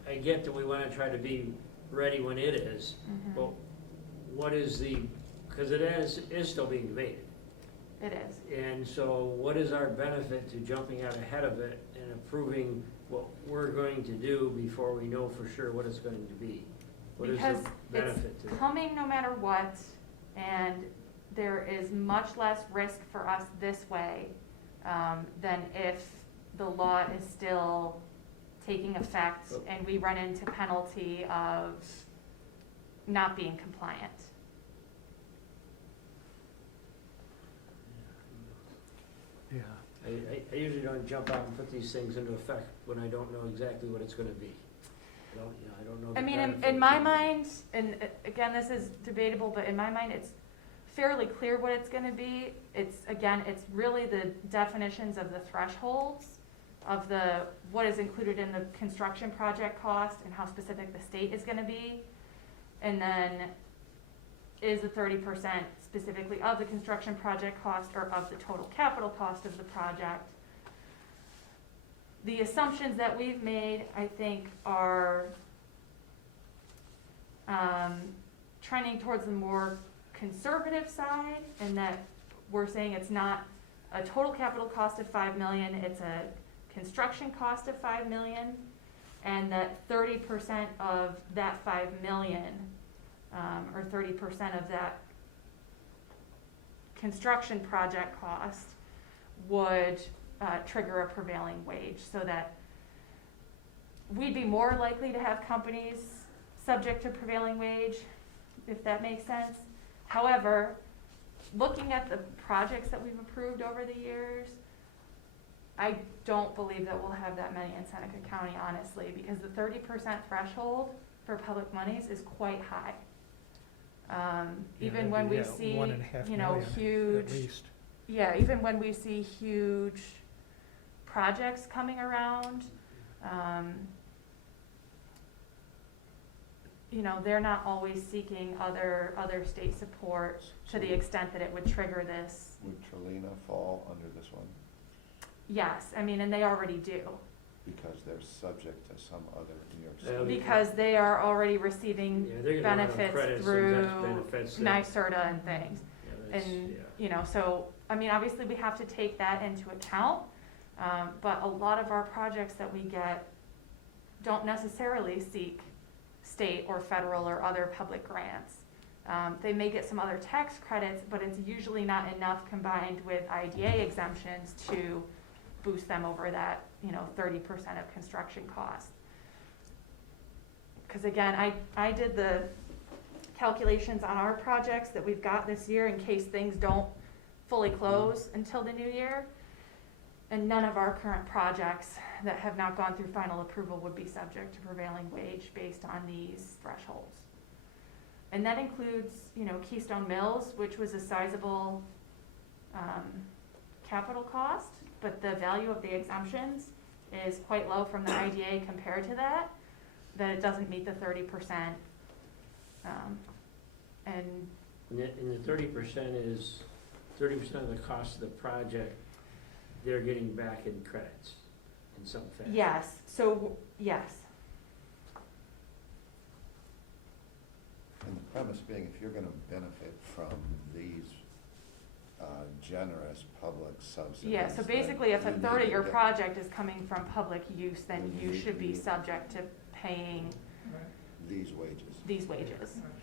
I get that we wanna try to be ready when it is, Mhm. but what is because it is still being debated. It is. And so what is our benefit to jumping out ahead of it and approving what we're going to do before we know for sure what it's going to be? What is Because the benefit to it's it? coming no matter what, and there is much less risk for us this way than if the law is still taking effect and we run into penalty of not being compliant. Yeah. I usually don't jump out and put these things into effect when I don't know exactly what it's gonna be. I don't know. I the mean, benefit in my to- mind, and again, this is debatable, but in my mind, it's fairly clear what it's gonna be. It's really the definitions of the thresholds of what is included in the construction project cost and how specific the state is gonna be. And then is the 30% specifically of the construction project cost or of the total capital cost of the project. The assumptions that we've made, I think, are trending towards the more conservative side, and that we're saying it's not a total capital cost of $5 million, it's a construction cost of $5 million. and that 30% of that 5 million, or 30% of that construction project cost would trigger a prevailing wage, so that we'd be more likely to have companies subject to prevailing wage, if that makes sense. However, looking at the projects that we've approved over the years, I don't believe that we'll have that many in Seneca County, honestly, because the 30% threshold for public monies is quite high. Even when we see, 1.5 you know, million huge, At least. yeah, even when we see huge projects coming around, you know, they're not always seeking other state support to the extent that it would trigger this. Would Trelina fall under this one? Yes, I mean, and they already do, Because they're subject to some other New York Yeah, State. because they are already receiving Yeah, they're gonna run on benefits credits and through tax benefits that- NYSERDA and things. Yeah, that's- And, yeah. you know, so, I mean, obviously, we have to take that into account, but a lot of our projects that we get don't necessarily seek state or federal or other public grants. They may get some other tax credits, but it's usually not enough combined with IDA exemptions to boost them over that, you know, 30% of construction cost. Because again, I did the calculations on our projects that we've got this year in case things don't fully close until the new year. And none of our current projects that have not gone through final approval would be subject to prevailing wage based on these thresholds. And that includes, you know, Keystone Mills, which was a sizable capital cost, but the value of the exemptions is quite low from the IDA compared to that it doesn't meet the 30%. And And the 30% is 30% of the cost of the project, they're getting back in credits in some fashion. yes, so, yes. And the premise being, if you're gonna benefit from these generous public subsidies. Yeah, so then basically, if a you need third of to your get- project is coming from public use, then Then you you should be need- subject to paying Right, These wages. these wages. right.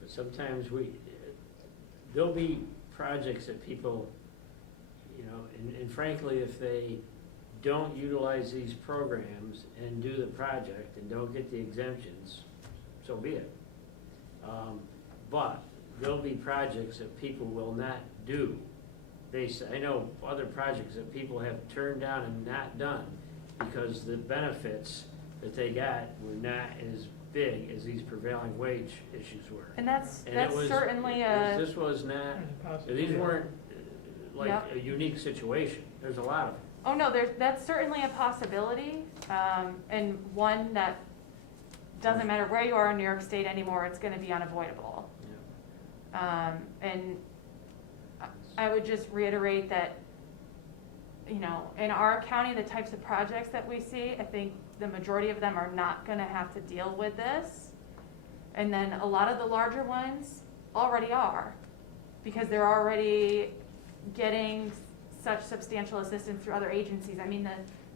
But sometimes there'll be projects that people, you know, and frankly, if they don't utilize these programs and do the project and don't get the exemptions, so be it. But there'll be projects that people will not do. I know other projects that people have turned down and not done because the benefits that they got were not as big as these prevailing wage issues were. And that's And it was- certainly This was not, There's a possibility. these weren't like Yep. a unique situation. There's a lot of them. oh no, that's certainly a possibility, and one that doesn't matter where you are in New York State anymore, it's gonna be unavoidable. And I would just reiterate that, you know, in our county, the types of projects that we see, I think the majority of them are not gonna have to deal with this. And then a lot of the larger ones already are, because they're already getting such substantial assistance through other agencies. I mean,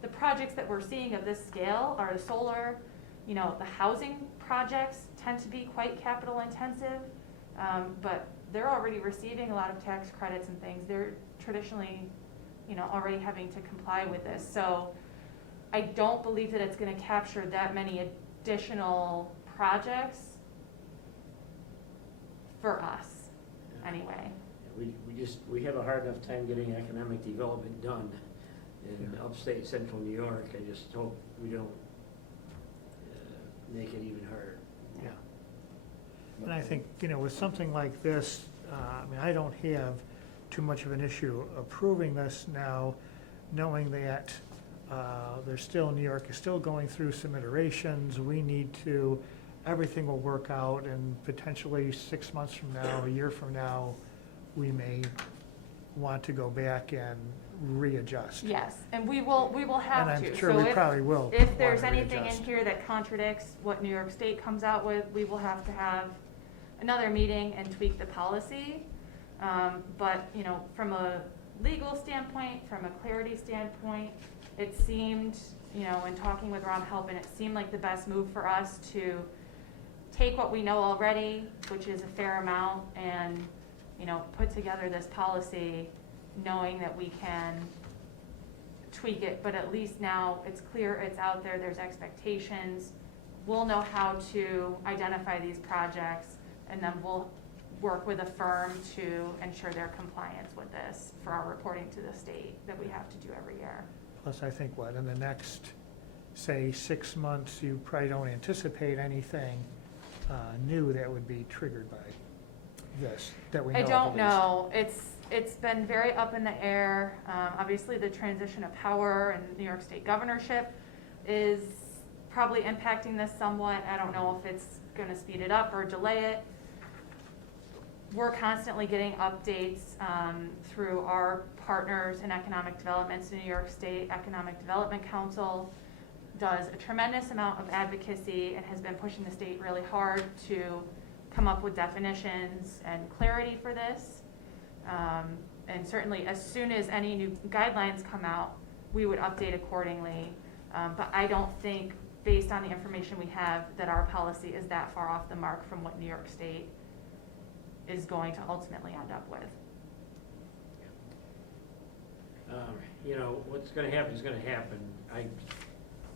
the projects that we're seeing of this scale are the solar, you know, the housing projects tend to be quite capital intensive. But they're already receiving a lot of tax credits and things. They're traditionally, you know, already having to comply with this. So I don't believe that it's gonna capture that many additional projects for us, anyway. We have a hard enough time getting economic development done in Yeah. upstate central New York. I just hope we don't make it even harder. Yeah. And I think, you know, with something like this, I mean, I don't have too much of an issue approving this now, knowing that New York is still going through some iterations. We need to, everything will work out, and potentially 6 months from now, a year from now, we may want to go back and readjust. Yes, and we will have And to. I'm sure So we probably will. if there's wanna anything in readjust. here that contradicts what New York State comes out with, we will have to have another meeting and tweak the policy. But, you know, from a legal standpoint, from a clarity standpoint, it seemed, you know, in talking with Rob Halpin, it seemed like the best move for us to take what we know already, which is a fair amount, and, you know, put together this policy knowing that we can tweak it, but at least now it's clear, it's out there, there's expectations. We'll know how to identify these projects, and then we'll work with a firm to ensure their compliance with this for our reporting to the state that we have to do every year. Plus, I think what, in the next, say, 6 months, you probably don't anticipate anything new that would be triggered by this, that we know I of don't at least. know. It's been very up in the air. Obviously, the transition of power and New York State governorship is probably impacting this somewhat. I don't know if it's going to speed it up or delay it. We're constantly getting updates through our partners in economic development. So New York State Economic Development Council does a tremendous amount of advocacy and has been pushing the state really hard to come up with definitions and clarity for this. And certainly as soon as any new guidelines come out, we would update accordingly. But I don't think, based on the information we have, that our policy is that far off the mark from what New York State is going to ultimately end up with. You know, what's gonna happen is gonna happen. I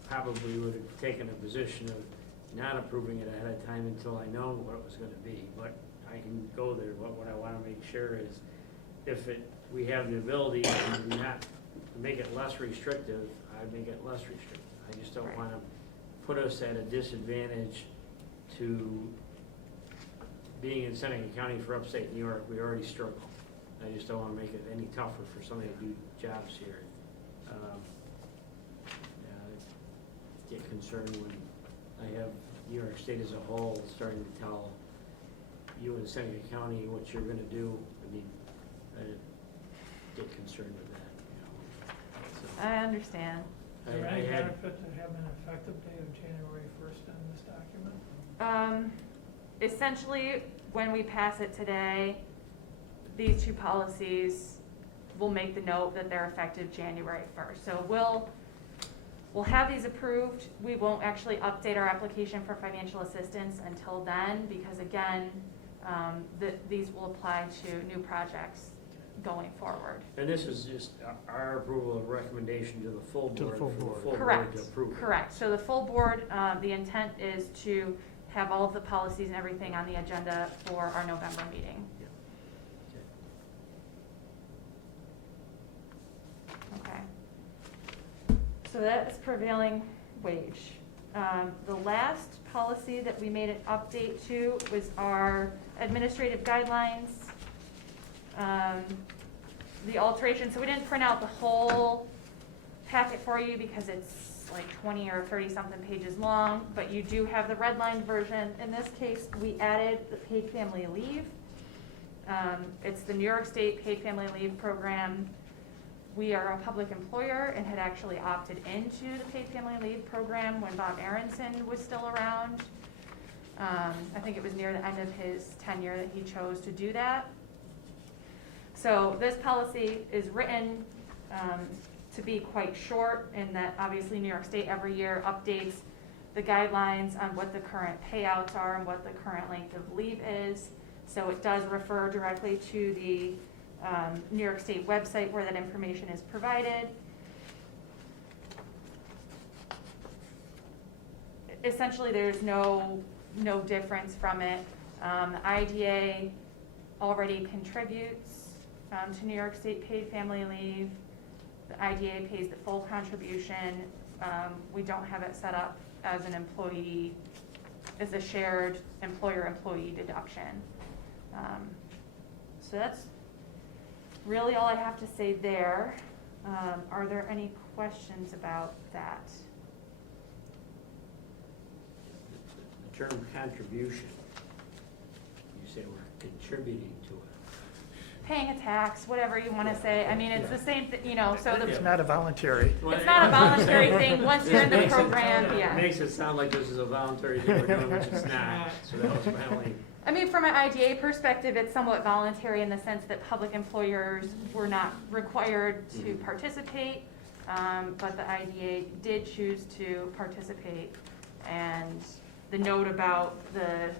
probably would have taken a position of not approving it ahead of time until I know what it was gonna be, but I can go there. What I wanna make sure is, if we have the ability to not, to make it less restrictive, I'd make it less restrictive. I just don't Right. wanna put us at a disadvantage to being in Seneca County for upstate New York. We already struggle. I just don't wanna make it any tougher for somebody to do jobs here. I get concerned when I have New York State as a whole starting to tell you in Seneca County what you're gonna do. I mean, I get concerned with that, I understand. Is there I any had, benefit to having an effective date of January 1st in this document? Essentially, when we pass it today, these two policies will make the note that they're effective January 1st. So we'll have these approved. We won't actually update our application for financial assistance until then, because again, these will apply to new projects going forward. and this is just our approval of recommendation to the full To the board full for the board. full board Correct, to approve it. correct. So the full board, the intent is to have all of the policies and everything on the agenda for our November meeting. Okay. So that is prevailing wage. The last policy that we made an update to was our administrative guidelines. The alteration, so we didn't print out the whole packet for you because it's like 20 or 30 something pages long, but you do have the redlined version. In this case, we added the paid family leave. It's the New York State Paid Family Leave Program. We are a public employer and had actually opted into the paid family leave program when Bob Aronson was still around. I think it was near the end of his tenure that he chose to do that. So this policy is written to be quite short, in that obviously New York State every year updates the guidelines on what the current payouts are and what the current length of leave is. So it does refer directly to the New York State website where that information is provided. Essentially, there's no difference from it. The IDA already contributes to New York State paid family leave. The IDA pays the full contribution. We don't have it set up as an employee, as a shared employer-employee deduction. So that's really all I have to say there. Are there any questions about that? The term contribution, you say we're contributing to it. Paying a tax, whatever you want to say. I mean, it's the same, you know, so It's the, not a voluntary. it's not a voluntary thing. Once you're in the program, It yeah. makes it sound like this is a voluntary thing we're doing, which it's not. So that was my only, I mean, from an IDA perspective, it's somewhat voluntary in the sense that public employers were not required to participate. but the IDA did choose to participate. And the note about the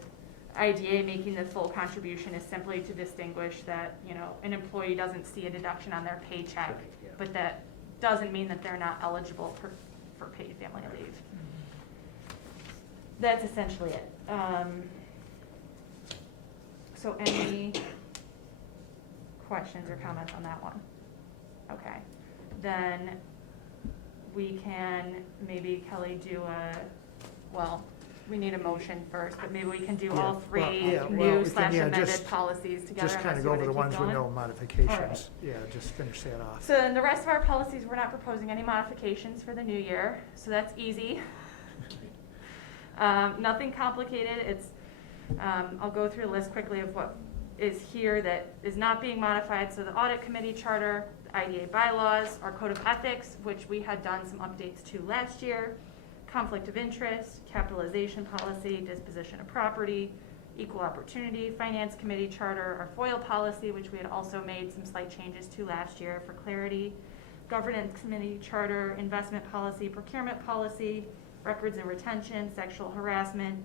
IDA making the full contribution is simply to distinguish that, you know, an employee doesn't see a deduction on their paycheck, Right, yeah. but that doesn't mean that they're not eligible for paid family leave. That's essentially it. So any questions or comments on that one? Okay, then we can, maybe Kelly do we need a motion first, but maybe we can do all Yeah, well, three yeah, well, we new can, slash yeah, amended just- policies together. Just kind unless of you go over wanna the keep ones with going. no modifications. Yeah, just finish that off. So then the rest of our policies, we're not proposing any modifications for the new year, so that's easy. Nothing complicated, it's, I'll go through a list quickly of what is here that is not being modified. So the audit committee charter, the IDA bylaws, our code of ethics, which we had done some updates to last year, conflict of interest, capitalization policy, disposition of property, equal opportunity, finance committee charter, our FOIL policy, which we had also made some slight changes to last year for clarity, governance committee charter, investment policy, procurement policy, records and retention, sexual harassment,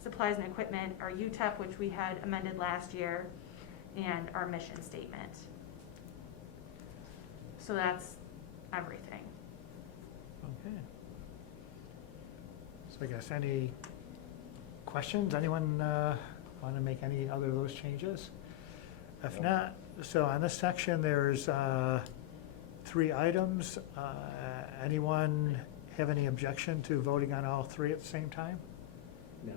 supplies and equipment, our UTEP, which we had amended last year, and our mission statement. So that's everything. Okay. So I guess any questions? Anyone want to make any other of those changes? If Nope. not, so on this section, there's 3 items. Anyone have any objection to voting on all 3 at the same time? No,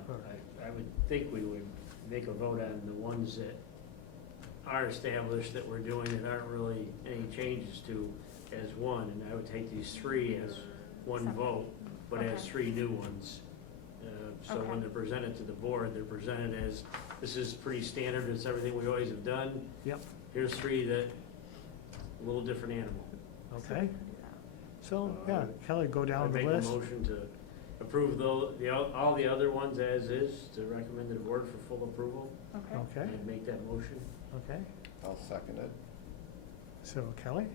I would think we would make a vote on the ones that are established that we're doing that aren't really any changes to as one, and I would take these 3 as one Separate. vote, but as Okay. 3 new ones. So Okay. when they're presented to the board, they're presented as, this is pretty standard, it's everything we always have done. Yep. Here's 3 that, a little different animal. So we Okay. can do that. So, yeah, Kelly, go down the I list. make a motion to approve all the other ones as is, to recommend to the board for full approval. Okay. Okay, I'd make that motion. okay. I'll second it. So Kelly?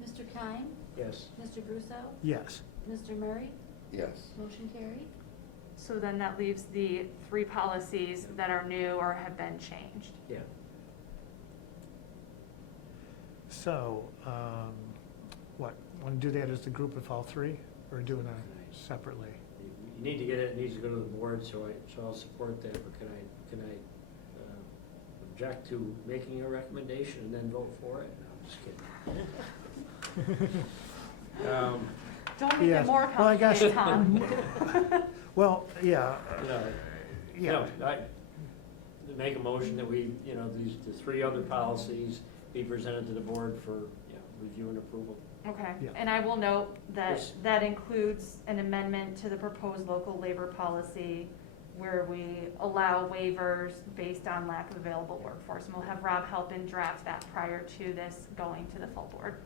Mr. Kine, Yes. Mr. Brusso, Yes. Mr. Murray, Yes. motion carried. So then that leaves the 3 policies that are new or have been changed. Yeah. So, what, want to do that as the group with all 3, or doing it separately? You need to get it, it needs to go to the board, so I'll support that, but can I object to making a recommendation and then vote for it? No, I'm just kidding. Don't make Yes. it more Well, I guess- complicated, Tom. Well, yeah, No, I make a motion that we, the 3 other policies be presented to the board for, review and approval. Okay, Yeah. and I will note that Yes. that includes an amendment to the proposed local labor policy where we allow waivers based on lack of available workforce. And we'll have Rob help in draft that prior to this going to the full board.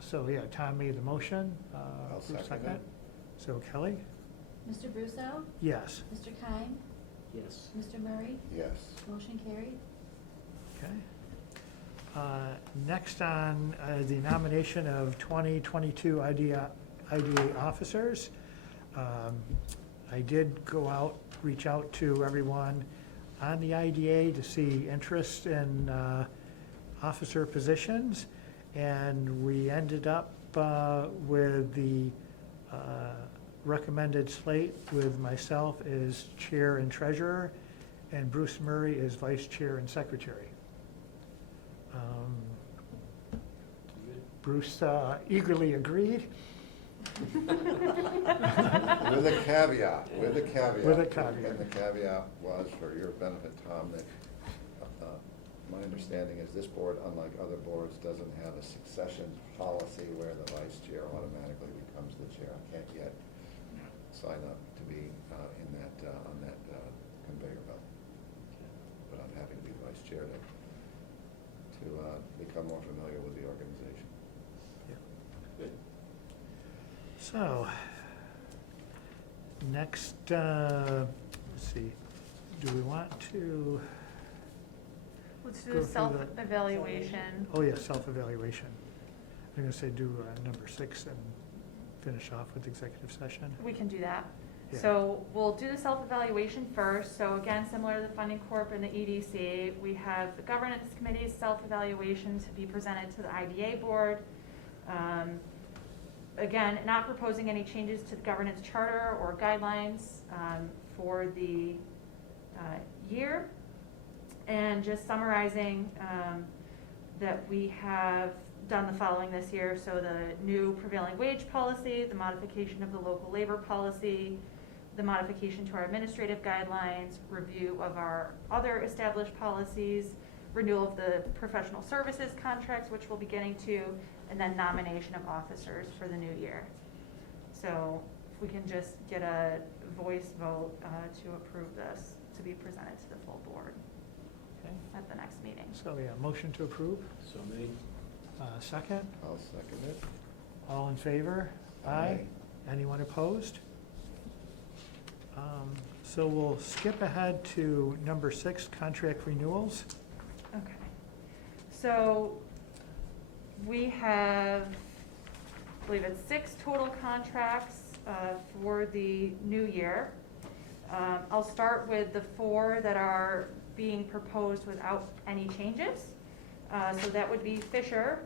so yeah, Tom made the motion. I'll Bruce second it. So Kelly? Mr. Brusso, Yes. Mr. Kine, Yes. Mr. Murray, Yes. motion carried. Okay. Next on the nomination of 2022 IDA officers. I did reach out to everyone on the IDA to see interest in officer positions, and we ended up with the recommended slate with myself as chair and treasurer, and Bruce Murray as vice chair and secretary. Bruce eagerly agreed. With a caveat. With a caveat. And the caveat was, for your benefit, Tom, that my understanding is this board, unlike other boards, doesn't have a succession policy where the vice chair automatically becomes the chair. I can't yet sign up to be in that, on that conveyor belt. But I'm happy to be the vice chair to become more familiar with the organization. Good. So, next, let's see, do we want to, Let's Go do through the- self-evaluation. Oh, yeah, self-evaluation. I'm gonna say do number 6 and finish off with executive session. We can do that. Yeah. So we'll do the self-evaluation first. So again, similar to the funding corp and the EDC, we have the governance committee's self-evaluation to be presented to the IDA board. Again, not proposing any changes to the governance charter or guidelines for the year. And just summarizing that we have done the following this year. So the new prevailing wage policy, the modification of the local labor policy, the modification to our administrative guidelines, review of our other established policies, renewal of the professional services contracts, which we'll be getting to, and then nomination of officers for the new year. So if we can just get a voice vote to approve this to be presented to the full board Okay, at the next meeting. so yeah, motion to approve. So made. Second, I'll second it. all in favor? Aye. Anyone opposed? So we'll skip ahead to number 6, contract renewals. Okay. So we have, I believe it's 6 total contracts for the new year. I'll start with the 4 that are being proposed without any changes. So that would be Fisher,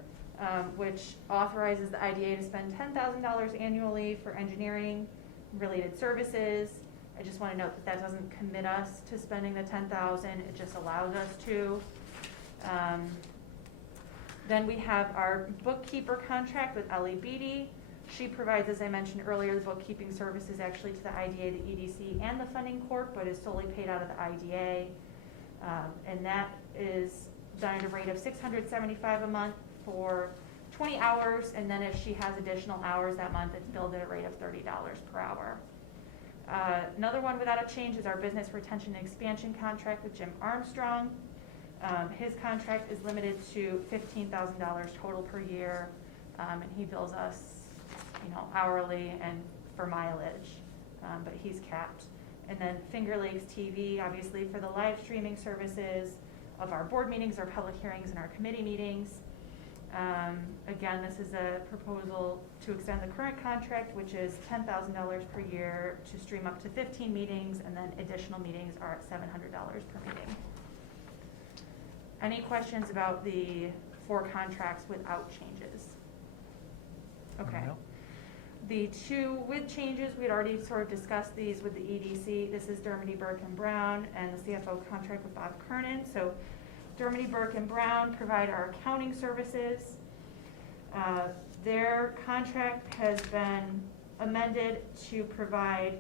which authorizes the IDA to spend $10,000 annually for engineering related services. I just want to note that that doesn't commit us to spending the $10,000, it just allows us to. Then we have our bookkeeper contract with Ellie Beatty. She provides, as I mentioned earlier, the bookkeeping services actually to the IDA, the EDC, and the funding corp, but is solely paid out of the IDA. And that is done at a rate of $675 a month for 20 hours, and then if she has additional hours that month, it's billed at a rate of $30 per hour. Another one without a change is our business retention and expansion contract with Jim Armstrong. His contract is limited to $15,000 total per year, and he bills us, hourly and for mileage, but he's capped. And then Finger Lakes TV, obviously for the live streaming services of our board meetings, our public hearings, and our committee meetings. Again, this is a proposal to extend the current contract, which is $10,000 per year to stream up to 15 meetings, and then additional meetings are at $700 per meeting. Any questions about the 4 contracts without changes? Okay. No. The 2 with changes, we had already sort of discussed these with the EDC. This is Dermody Burke and Brown and the CFO contract with Bob Kernan. So Dermody Burke and Brown provide our accounting services. Their contract has been amended to provide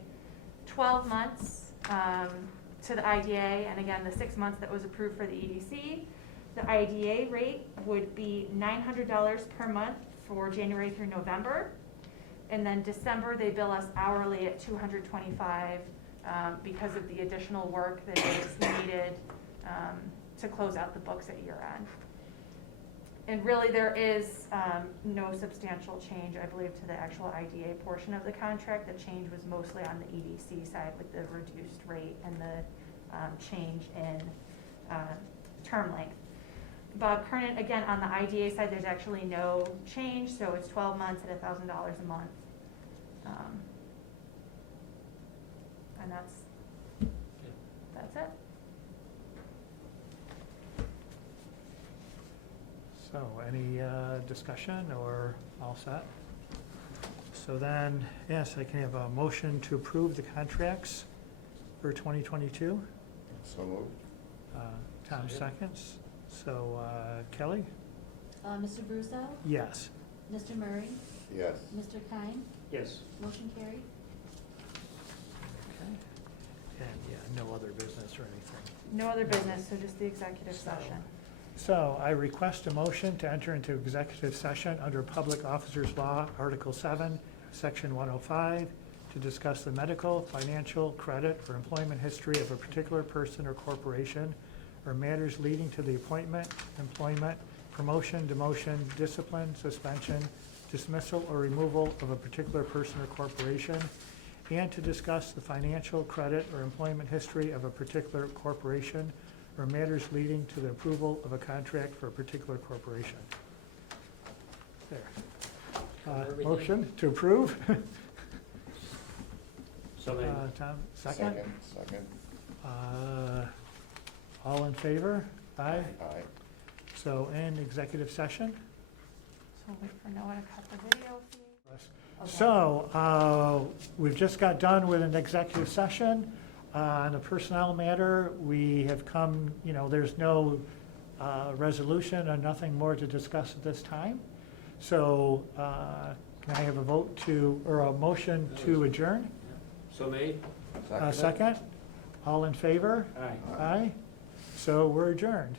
12 months to the IDA, and again, the 6 months that was approved for the EDC. The IDA rate would be $900 per month for January through November. And then December, they bill us hourly at $225 because of the additional work that is needed to close out the books at year end. And really, there is no substantial change, I believe, to the actual IDA portion of the contract. The change was mostly on the EDC side with the reduced rate and the change in term length. Bob Kernan, again, on the IDA side, there's actually no change, so it's 12 months at $1,000 a month. And that's it. So any discussion or all set? So then, yes, I can have a motion to approve the contracts for 2022. So moved. Tom seconds. So Kelly? Mr. Brusso, Yes. Mr. Murray, Yes. Mr. Kine, Yes. motion carried. Okay. And yeah, no other business or anything. No other business, so just the executive session. So I request a motion to enter into executive session under Public Officers Law, Article 7, Section 105, to discuss the medical, financial, credit, or employment history of a particular person or corporation, or matters leading to the appointment, employment, promotion, demotion, discipline, suspension, dismissal, or removal of a particular person or corporation, and to discuss the financial, credit, or employment history of a particular corporation, or matters leading to the approval of a contract for a particular corporation. There. Cover everything? Motion to approve. So maybe, Tom, second? Second. All in favor? Aye. Aye. So in executive session. So wait for Noah to cut the video feed. Okay. So, we've just got done with an executive session. On a personnel matter, we have come, there's no resolution or nothing more to discuss at this time. So, can I have a vote or a motion to adjourn? so made? Second? All in favor? Aye. Aye. So we're adjourned.